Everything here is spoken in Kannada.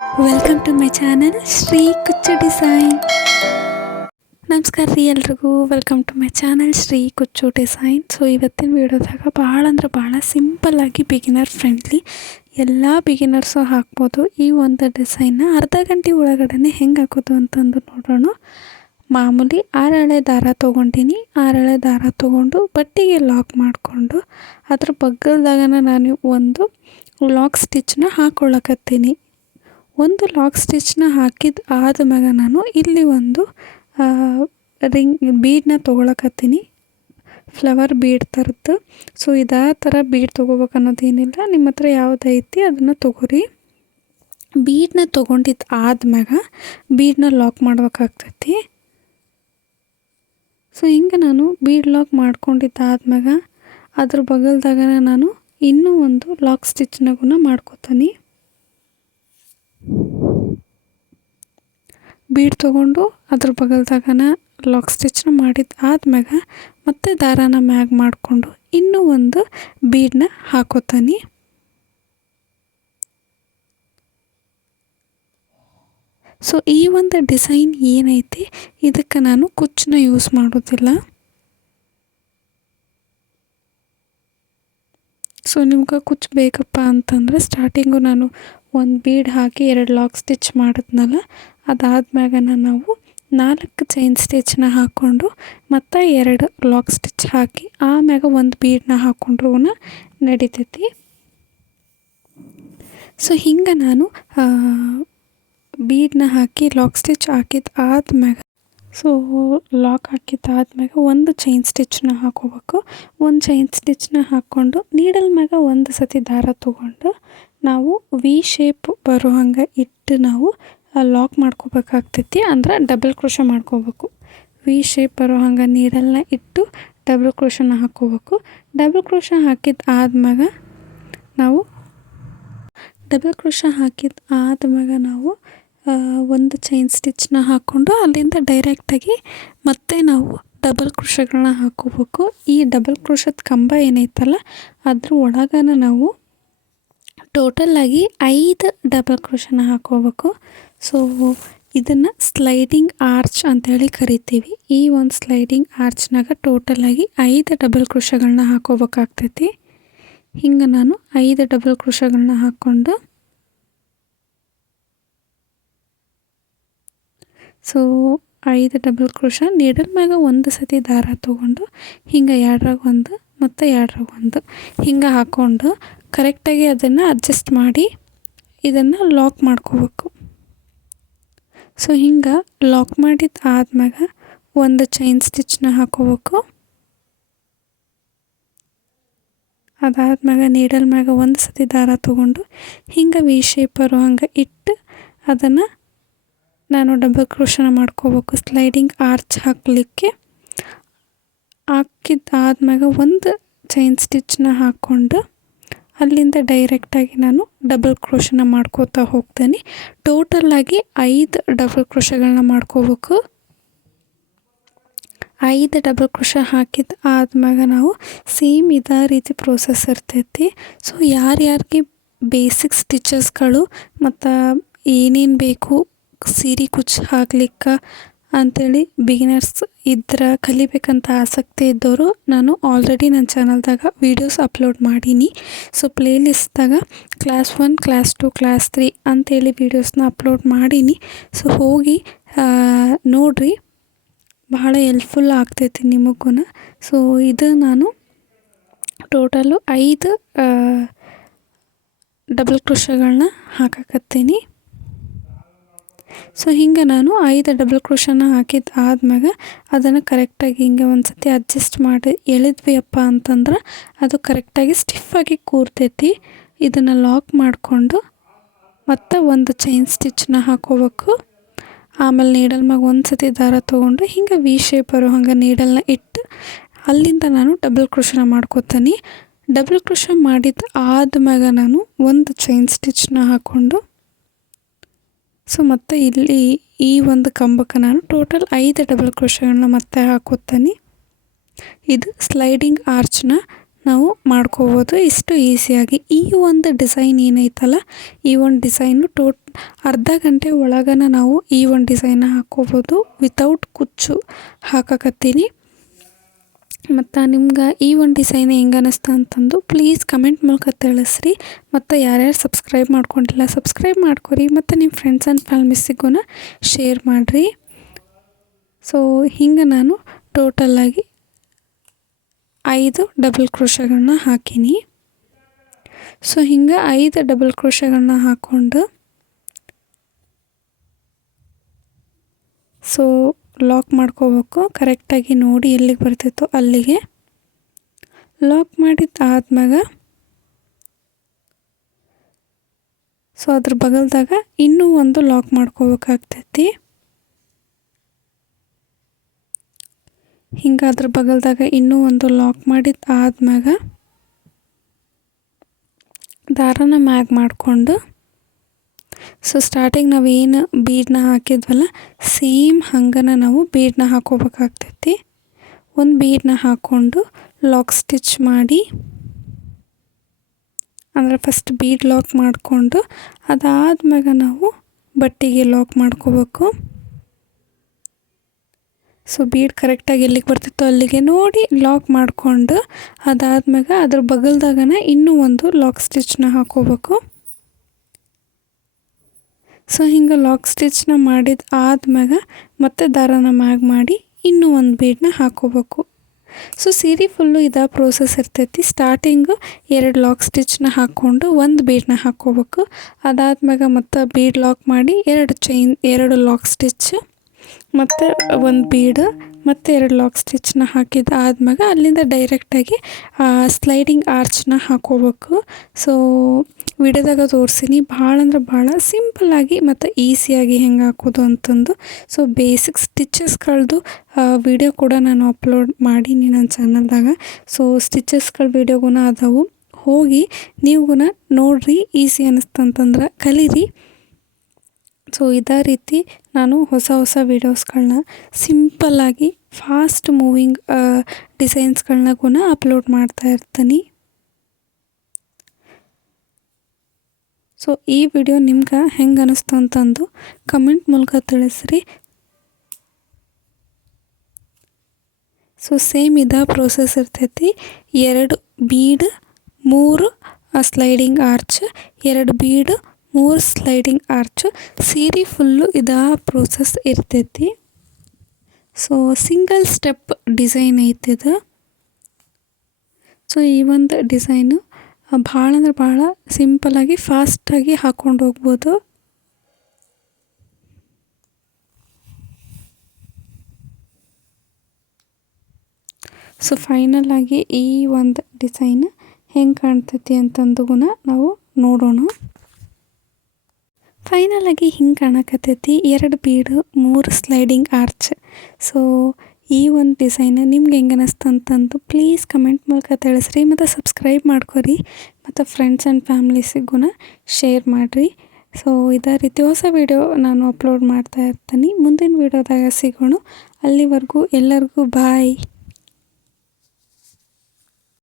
Welcome to my channel Shri Kuchu design. ನಮಸ್ಕಾರ ರೀ ಎಲ್ರಿಗೂ. Welcome to my channel Shri Kuchu design. So ಇವತ್ತಿನ ವಿಡಿಯೋದಾಗ ಭಾಳ ಸಿಂಪಲ್ಲಾಗಿ ಬಿಗಿನರ್ ಫ್ರೆಂಡ್ಲಿ ಎಲ್ಲ ಬಿಗಿನರ್ಸು ಹಾಕ್ಬೋದು ಈ ಒಂದು ಡಿಸೈನ್ನ. ಅರ್ಧ ಗಂಟೆ ಒಳಗಡೆ ಹೆಂಗೆ ಹಾಕೋದು ಅಂತಂದು ನೋಡೋಣ. ಮಾಮೂಲಿ 6 ಎಳೆ ದಾರ ತೊಗೊಂಡಿನಿ. 6 ಎಳೆ ದಾರ ತೊಗೊಂಡು ಬಟ್ಟೆಗೆ ಲಾಕ್ ಮಾಡಿಕೊಂಡು ಅದ್ರ ಬಗ್ಗಲ್ದಾಗ ನಾನು ಒಂದು ಲಾಕ್ ಸ್ಟಿಚ್ನ ಹಾಕ್ಕೊಳ್ಳಕತ್ತೀನಿ. ಒಂದು ಲಾಕ್ ಸ್ಟಿಚ್ನ ಹಾಕಿದ ಆದಮ್ಯಾಗ ನಾನು ಇಲ್ಲಿ ಒಂದು ಬೀಡನ್ನ ತೊಗೊಳಕತ್ತೀನಿ, ಫ್ಲವರ್ ಬೀಡ್ ಥರದ್ದು. ಸೊ ಇದೇ ಥರ ಬೀಡ್ ತೊಗೋಬೇಕು ಅನ್ನೋದೇನಿಲ್ಲ, ನಿಮ್ಮ ಹತ್ರ ಯಾವುದೈತಿ ಅದನ್ನು ತೊಗೋರಿ. ಬೀಡನ್ನ ತೊಗೊಂಡಿದ್ದು ಆದ್ಮ್ಯಾಗ ಬೀಡನ್ನ ಲಾಕ್ ಮಾಡ್ಬೇಕಾಗ್ತೈತಿ. ಸೊ ಹಿಂಗೆ ನಾನು ಬೀಡ್ ಲಾಕ್ ಮಾಡ್ಕೊಂಡಿದ್ದಾದ್ಮ್ಯಾಗ ಅದ್ರ ಬಗಲ್ದಾಗ ನಾನು ಇನ್ನೂ ಒಂದು ಲಾಕ್ ಸ್ಟಿಚ್ನಾಗೂ ಮಾಡ್ಕೋತೀನಿ. ಬೀಡ್ ತೊಗೊಂಡು ಅದ್ರ ಬಗಲ್ದಾಗ ಲಾಕ್ ಸ್ಟಿಚ್ನ ಮಾಡಿದ್ದು ಆದ್ಮ್ಯಾಗ ಮತ್ತೆ ದಾರಾನ ಮ್ಯಾಗ್ ಮಾಡಿಕೊಂಡು ಇನ್ನೂ ಒಂದು ಬೀಡನ್ನ ಹಾಕೋತೀನಿ. ಸೊ ಈ ಒಂದು ಡಿಸೈನ್ ಏನೈತಿ ಇದಕ್ಕೆ ನಾನು ಕುಚ್ಚನ್ನ ಯೂಸ್ ಮಾಡೋದಿಲ್ಲ. ಸೊ ನಿಮ್ಗೆ ಕುಚ್ಚು ಬೇಕಪ್ಪ ಅಂತಂದರೆ ಸ್ಟಾರ್ಟಿಂಗು ನಾನು ಒಂದು ಬೀಡ್ ಹಾಕಿ 2 ಲಾಕ್ ಸ್ಟಿಚ್ ಮಾಡಿದ್ನಲ್ಲ, ಅದಾದ್ಮ್ಯಾಗ ನಾವು 4 ಚೈನ್ ಸ್ಟಿಚ್ನ ಹಾಕ್ಕೊಂಡು ಮತ್ತು 2 ಲಾಕ್ ಸ್ಟಿಚ್ ಹಾಕಿ ಆಮ್ಯಾಗ ಒಂದು ಬೀಡನ್ನ ಹಾಕ್ಕೊಂಡ್ರೂ ನಡಿತೈತಿ. ಸೊ ಹಿಂಗೆ ನಾನು ಬೀಡನ್ನ ಹಾಕಿ ಲಾಕ್ ಸ್ಟಿಚ್ ಹಾಕಿದ ಆದ್ಮ್ಯಾಗ ಲಾಕ್ ಹಾಕಿದ್ದಾದ್ಮ್ಯಾಗ ಒಂದು ಚೈನ್ ಸ್ಟಿಚ್ನ ಹಾಕೋಬೇಕು. ಒಂದು ಚೈನ್ ಸ್ಟಿಚ್ನ ಹಾಕ್ಕೊಂಡು ನೀಡಲ್ ಮ್ಯಾಗ ಒಂದು ಸತಿ ದಾರ ತೊಗೊಂಡು ನಾವು ವಿ ಶೇಪ್ ಬರೋ ಹಂಗೆ ಇಟ್ಟು ನಾವು ಲಾಕ್ ಮಾಡ್ಕೋಬೇಕಾಗ್ತೈತಿ. ಅಂದ್ರೆ ಡಬಲ್ ಕ್ರೋಶ ಮಾಡ್ಕೋಬೇಕು. ವಿ ಶೇಪ್ ಬರೋ ಹಂಗೆ ನೀಡಲ್ನ ಇಟ್ಟು ಡಬಲ್ ಕ್ರೋಶನ ಹಾಕ್ಕೋಬೇಕು. ಡಬಲ್ ಕ್ರೋಶ ಹಾಕಿದ ಆದ್ಮ್ಯಾಗ ನಾವು ಒಂದು ಚೈನ್ ಸ್ಟಿಚ್ನ ಹಾಕ್ಕೊಂಡು ಅಲ್ಲಿಂದ ಡೈರೆಕ್ಟಾಗಿ ಮತ್ತೆ ನಾವು ಡಬಲ್ ಕ್ರೋಶಗಳನ್ನ ಹಾಕ್ಕೋಬೇಕು. ಈ ಡಬಲ್ ಕ್ರೋಶದ ಕಂಬ ಏನೈತಲ್ಲ ಅದ್ರ ಒಳಗನ ನಾವು ಟೋಟಲಾಗಿ 5 ಡಬಲ್ ಕ್ರೋಶನ ಹಾಕ್ಕೋಬೇಕು. ಸೊ ಇದನ್ನು ಸ್ಲೈಡಿಂಗ್ ಆರ್ಚ್ ಅಂತೇಳಿ ಕರಿತೀವಿ. ಈ ಒಂದು ಸ್ಲೈಡಿಂಗ್ ಆರ್ಚ್ನಾಗ ಟೋಟಲಾಗಿ 5 ಡಬಲ್ ಕ್ರೋಶಗಳನ್ನ ಹಾಕ್ಕೋಬೇಕಾಗ್ತೈತಿ. ಹಿಂಗೆ ನಾನು 5 ಡಬಲ್ ಕ್ರೋಶಗಳನ್ನ ಹಾಕ್ಕೊಂಡು ಸೊ 5 ಡಬಲ್ ಕ್ರೋಶ ನೀಡಲ್ ಮ್ಯಾಗ ಒಂದು ಸತಿ ದಾರ ತೊಗೊಂಡು ಹಿಂಗೆ 2ರಾಗ ಒಂದು ಮತ್ತು 2ರಾಗ ಒಂದು ಹಿಂಗೆ ಹಾಕ್ಕೊಂಡು ಕರೆಕ್ಟಾಗಿ ಅದನ್ನು ಅಡ್ಜಸ್ಟ್ ಮಾಡಿ ಇದನ್ನು ಲಾಕ್ ಮಾಡ್ಕೋಬೇಕು. ಸೊ ಹಿಂಗೆ ಲಾಕ್ ಮಾಡಿದ ಆದ್ಮ್ಯಾಗ ಒಂದು ಚೈನ್ ಸ್ಟಿಚ್ನ ಹಾಕ್ಕೋಬೇಕು. ಅದಾದ್ಮ್ಯಾಗ ನೀಡಲ್ ಮ್ಯಾಗ ಒಂದು ಸತಿ ದಾರ ತೊಗೊಂಡು ಹಿಂಗೆ ವಿ ಶೇಪ್ ಬರೋ ಹಂಗೆ ಇಟ್ಟು ಅದನ್ನು ನಾನು ಡಬಲ್ ಕ್ರೋಶನ ಮಾಡ್ಕೋಬೇಕು ಸ್ಲೈಡಿಂಗ್ ಆರ್ಚ್ ಹಾಕಲಿಕ್ಕೆ. ಹಾಕಿದ್ದಾದ್ಮ್ಯಾಗ ಒಂದು ಚೈನ್ ಸ್ಟಿಚ್ನ ಹಾಕ್ಕೊಂಡು ಅಲ್ಲಿಂದ ಡೈರೆಕ್ಟಾಗಿ ನಾನು ಡಬಲ್ ಕ್ರೋಶನ ಮಾಡ್ಕೋತಾ ಹೋಗ್ತೀನಿ. ಟೋಟಲಾಗಿ 5 ಡಬಲ್ ಕ್ರೋಶಗಳನ್ನ ಮಾಡ್ಕೋಬೇಕು. 5 ಡಬಲ್ ಕ್ರೋಶ ಹಾಕಿದ ಆದ್ಮ್ಯಾಗ ನಾವು ಸೇಮ್ ಇದೇ ರೀತಿ ಪ್ರೋಸೆಸ್ ಇರ್ತೈತಿ. ಸೊ ಯಾರ್ಯಾರಿಗೆ ಬೇಸಿಕ್ ಸ್ಟಿಚಸ್ಗಳು ಮತ್ತು ಏನೇನು ಬೇಕು ಸೀರೆ ಕುಚ್ಚು ಹಾಕ್ಲಿಕ್ಕೆ ಅಂಥೇಳಿ ಬಿಗಿನರ್ಸ್ ಇದ್ರೆ ಕಲಿಬೇಕಂತ ಆಸಕ್ತಿ ಇದ್ದವರು ನಾನು ಆಲ್ರೆಡಿ ನನ್ನ ಚಾನಲ್ದಾಗ ವೀಡಿಯೋಸ್ ಅಪ್ಲೋಡ್ ಮಾಡೀನಿ. ಸೊ ಪ್ಲೇಲಿಸ್ಟ್ದಾಗ ಕ್ಲಾಸ್ 1, ಕ್ಲಾಸ್ 2, ಕ್ಲಾಸ್ 3 ಅಂಥೇಳಿ ವೀಡಿಯೋಸ್ನ ಅಪ್ಲೋಡ್ ಮಾಡೀನಿ. ಸೊ ಹೋಗಿ ನೋಡಿರಿ, ಬಹಳ ಹೆಲ್ಪ್ಫುಲ್ ಆಗ್ತೈತಿ ನಿಮಗೂ. ಸೊ ಇದು ನಾನು ಟೋಟಲು 5 ಡಬಲ್ ಕ್ರೋಶಗಳನ್ನ ಹಾಕಕತ್ತೀನಿ. ಸೊ ಹಿಂಗೆ ನಾನು 5 ಡಬಲ್ ಕ್ರೋಶನ ಹಾಕಿದ ಆದ್ಮ್ಯಾಗ ಅದನ್ನು ಕರೆಕ್ಟಾಗಿ ಹಿಂಗೆ ಒಂದು ಸತಿ ಅಡ್ಜಸ್ಟ್ ಮಾಡಿ ಎಳೆದ್ವಿ ಅಪ್ಪ ಅಂತಂದ್ರೆ ಅದು ಕರೆಕ್ಟಾಗಿ ಸ್ಟಿಫಾಗಿ ಕೂರ್ತೈತಿ. ಇದನ್ನು ಲಾಕ್ ಮಾಡಿಕೊಂಡು ಮತ್ತು ಒಂದು ಚೈನ್ ಸ್ಟಿಚ್ನ ಹಾಕ್ಕೋಬೇಕು. ಆಮೇಲೆ ನೀಡಲ್ ಮ್ಯಾಗ ಒಂದು ಸತಿ ದಾರ ತೊಗೊಂಡು ಹಿಂಗೆ ವಿ ಶೇಪ್ ಬರೋ ಹಂಗೆ ನೀಡಲ್ನ ಇಟ್ಟು ಅಲ್ಲಿಂದ ನಾನು ಡಬಲ್ ಕ್ರೋಶನ ಮಾಡ್ಕೋತೀನಿ. ಡಬಲ್ ಕ್ರೋಶ ಮಾಡಿದ ಆದ್ಮ್ಯಾಗ ನಾನು ಒಂದು ಚೈನ್ ಸ್ಟಿಚ್ನ ಹಾಕ್ಕೊಂಡು ಸೊ ಮತ್ತು ಇಲ್ಲಿ ಈ ಒಂದು ಕಂಬಕ್ಕೆ ನಾನು ಟೋಟಲ್ 5 ಡಬಲ್ ಕ್ರೋಶಗಳನ್ನ ಮತ್ತೆ ಹಾಕೋತೀನಿ. ಇದು ಸ್ಲೈಡಿಂಗ್ ಆರ್ಚ್ನ ನಾವು ಮಾಡ್ಕೋಬೋದು ಇಷ್ಟು ಈಸಿಯಾಗಿ. ಈ ಒಂದು ಡಿಸೈನ್ ಏನೈತಲ್ಲ, ಈ ಒಂದು ಡಿಸೈನು ಅರ್ಧ ಗಂಟೆ ಒಳಗನ ನಾವು ಈ ಒಂದು ಡಿಸೈನ್ನ ಹಾಕ್ಕೋಬೋದು ವಿತೌಟ್ ಕುಚ್ಚು ಹಾಕಕತ್ತೀನಿ. ಮತ್ತು ನಿಮ್ಗೆ ಈ ಒಂದು ಡಿಸೈನ್ ಹೆಂಗೆ ಅನ್ನಿಸ್ತು ಅಂತಂದು ಪ್ಲೀಸ್ ಕಮೆಂಟ್ ಮೂಲಕ ತಿಳಿಸ್ರಿ. ಮತ್ತು ಯಾರ್ಯಾರು ಸಬ್ಸ್ಕ್ರೈಬ್ ಮಾಡ್ಕೊಂಡಿಲ್ಲ ಸಬ್ಸ್ಕ್ರೈಬ್ ಮಾಡ್ಕೊರಿ, ಮತ್ತು ನಿಮ್ಮ ಫ್ರೆಂಡ್ಸ್ ಆ್ಯಂಡ್ ಫ್ಯಾಮಿಲಿಸಿಗೂ ಶೇರ್ ಮಾಡಿರಿ. ಸೊ ಹಿಂಗೆ ನಾನು ಟೋಟಲಾಗಿ 5 ಡಬಲ್ ಕ್ರೋಶಗಳನ್ನ ಹಾಕೀನಿ. ಸೊ ಹಿಂಗೆ 5 ಡಬಲ್ ಕ್ರೋಶಗಳನ್ನ ಹಾಕ್ಕೊಂಡು ಸೊ ಲಾಕ್ ಮಾಡ್ಕೋಬೇಕು. ಕರೆಕ್ಟಾಗಿ ನೋಡಿ ಎಲ್ಲಿಗೆ ಬರ್ತಿತ್ತು ಅಲ್ಲಿಗೆ ಲಾಕ್ ಮಾಡಿದ್ದಾದ್ಮ್ಯಾಗ ಸೊ ಅದ್ರ ಬಗಲ್ದಾಗ ಇನ್ನೂ ಒಂದು ಲಾಕ್ ಮಾಡ್ಕೋಬೇಕಾಗ್ತೈತಿ. ಹಿಂಗೆ ಅದ್ರ ಬಗಲ್ದಾಗ ಇನ್ನೂ ಒಂದು ಲಾಕ್ ಮಾಡಿದ್ದಾದ್ಮ್ಯಾಗ ದಾರನ ಮ್ಯಾಗ್ ಮಾಡಿಕೊಂಡು ಸೊ ಸ್ಟಾರ್ಟಿಂಗ್ ನಾವೇನು ಬೀಡನ್ನ ಹಾಕಿದ್ವಲ್ಲ ಸೇಮ್ ಹಂಗನ ನಾವು ಬೀಡನ್ನ ಹಾಕೋಬೇಕಾಗ್ತೈತಿ. ಒಂದು ಬೀಡನ್ನ ಹಾಕ್ಕೊಂಡು ಲಾಕ್ ಸ್ಟಿಚ್ ಮಾಡಿ, ಅಂದರೆ ಫಸ್ಟ್ ಬೀಡ್ ಲಾಕ್ ಮಾಡಿಕೊಂಡು ಅದಾದ್ಮ್ಯಾಗ ನಾವು ಬಟ್ಟೆಗೆ ಲಾಕ್ ಮಾಡ್ಕೋಬೇಕು. ಸೊ ಬೀಡ್ ಕರೆಕ್ಟಾಗಿ ಎಲ್ಲಿಗೆ ಬರ್ತಿತ್ತೋ ಅಲ್ಲಿಗೆ ನೋಡಿ ಲಾಕ್ ಮಾಡಿಕೊಂಡು ಅದಾದ್ಮ್ಯಾಗ ಅದ್ರ ಬಗಲ್ದಾಗನ ಇನ್ನೂ ಒಂದು ಲಾಕ್ ಸ್ಟಿಚ್ನ ಹಾಕೋಬೇಕು. ಸೊ ಹಿಂಗೆ ಲಾಕ್ ಸ್ಟಿಚ್ನ ಮಾಡಿದ ಆದ್ಮ್ಯಾಗ ಮತ್ತೆ ದಾರನ ಮ್ಯಾಗ್ ಮಾಡಿ ಇನ್ನೂ ಒಂದು ಬೀಡನ್ನ ಹಾಕೋಬೇಕು. ಸೊ ಸೀರೆ ಫುಲ್ಲು ಇದೇ ಪ್ರೋಸೆಸ್ ಇರ್ತೈತಿ. ಸ್ಟಾರ್ಟಿಂಗು 2 ಲಾಕ್ ಸ್ಟಿಚ್ನ ಹಾಕ್ಕೊಂಡು ಒಂದು ಬೀಡನ್ನ ಹಾಕ್ಕೋಬೇಕು. ಅದಾದ್ಮ್ಯಾಗ ಮತ್ತು ಬೀಡ್ ಲಾಕ್ ಮಾಡಿ 2 ಲಾಕ್ ಸ್ಟಿಚ್ ಮತ್ತು ಒಂದು ಬೀಡ್ ಮತ್ತು 2 ಲಾಕ್ ಸ್ಟಿಚ್ನ ಹಾಕಿದ ಆದ್ಮ್ಯಾಗ ಅಲ್ಲಿಂದ ಡೈರೆಕ್ಟಾಗಿ ಸ್ಲೈಡಿಂಗ್ ಆರ್ಚ್ನ ಹಾಕ್ಕೋಬೇಕು. ಸೊ ವಿಡಿಯೋದಾಗ ತೋರಿಸೀನಿ, ಭಾಳ ಅಂದ್ರೆ ಭಾಳ ಸಿಂಪಲ್ಲಾಗಿ ಮತ್ತು ಈಸಿಯಾಗಿ ಹೆಂಗೆ ಹಾಕೋದು ಅಂತಂದು. ಸೊ ಬೇಸಿಕ್ ಸ್ಟಿಚಸ್ಗಳದ್ದು ವಿಡಿಯೋ ಕೂಡ ನಾನು ಅಪ್ಲೋಡ್ ಮಾಡೀನಿ ನನ್ನ ಚಾನಲ್ದಾಗ. ಸೊ ಸ್ಟಿಚಸ್ಗಳ ವಿಡಿಯೋಗೂ ಅದಾವು, ಹೋಗಿ ನೀವುಗೂ ನೋಡಿರಿ. ಈಸಿ ಅನ್ನಿಸ್ತಂತಂದ್ರೆ ಕಲೀರಿ. ಸೊ ಇದೇ ರೀತಿ ನಾನು ಹೊಸ ವೀಡಿಯೋಸ್ಗಳನ್ನ ಸಿಂಪಲ್ಲಾಗಿ ಫಾಸ್ಟ್ ಮೂವಿಂಗ್ ಡಿಸೈನ್ಸ್ಗಳನ್ನಗೂ ಅಪ್ಲೋಡ್ ಮಾಡ್ತಾ ಇರ್ತೀನಿ. ಸೊ ಈ ವಿಡಿಯೋ ನಿಮ್ಗೆ ಹೆಂಗೆ ಅನ್ನಿಸ್ತು ಅಂತಂದು ಕಮೆಂಟ್ ಮೂಲಕ ತಿಳಿಸ್ರಿ. ಸೊ ಸೇಮ್ ಇದೇ ಪ್ರೋಸೆಸ್ ಇರ್ತೈತಿ. 2 bead 3 sliding arch, 2 bead 3 sliding arch. ಸೀರೆ ಫುಲ್ಲು ಇದೇ ಪ್ರೋಸೆಸ್ ಇರ್ತೈತಿ. ಸೊ ಸಿಂಗಲ್ ಸ್ಟೆಪ್ ಡಿಸೈನ್ ಐತಿದು. ಸೊ ಈ ಒಂದು ಡಿಸೈನು ಭಾಳ ಅಂದ್ರೆ ಭಾಳ ಸಿಂಪಲ್ಲಾಗಿ ಫಾಸ್ಟಾಗಿ ಹಾಕ್ಕೊಂಡು ಹೋಗ್ಬೋದು. ಸೊ ಫೈನಲಾಗಿ ಈ ಒಂದು ಡಿಸೈನ್ ಹೆಂಗೆ ಕಾಣ್ತೈತಿ ಅಂತಂದುಗೂ ನಾವು ನೋಡೋಣ. ಫೈನಲಾಗಿ ಹಿಂಗೆ ಕಾಣಕತ್ತೈತಿ. 2 ಬೀಡು 3 ಸ್ಲೈಡಿಂಗ್ ಆರ್ಚ್. ಸೊ ಈ ಒಂದು ಡಿಸೈನ್ ನಿಮ್ಗೆ ಹೆಂಗೆ ಅನ್ನಿಸ್ತು ಅಂತಂದು ಪ್ಲೀಸ್ ಕಮೆಂಟ್ ಮೂಲಕ ತಿಳಿಸ್ರಿ. ಮತ್ತು ಸಬ್ಸ್ಕ್ರೈಬ್ ಮಾಡ್ಕೊರಿ, ಮತ್ತು ಫ್ರೆಂಡ್ಸ್ ಆ್ಯಂಡ್ ಫ್ಯಾಮಿಲೀಸಿಗೂ ಶೇರ್ ಮಾಡಿರಿ. ಸೊ ಇದೇ ರೀತಿ ಹೊಸ ವೀಡಿಯೋ ನಾನು ಅಪ್ಲೋಡ್ ಮಾಡ್ತಾ ಇರ್ತೀನಿ. ಮುಂದಿನ ವೀಡಿಯೋದಾಗ ಸಿಗೋಣ. ಅಲ್ಲಿವರೆಗೂ ಎಲ್ಲರಿಗೂ ಬಾಯ್.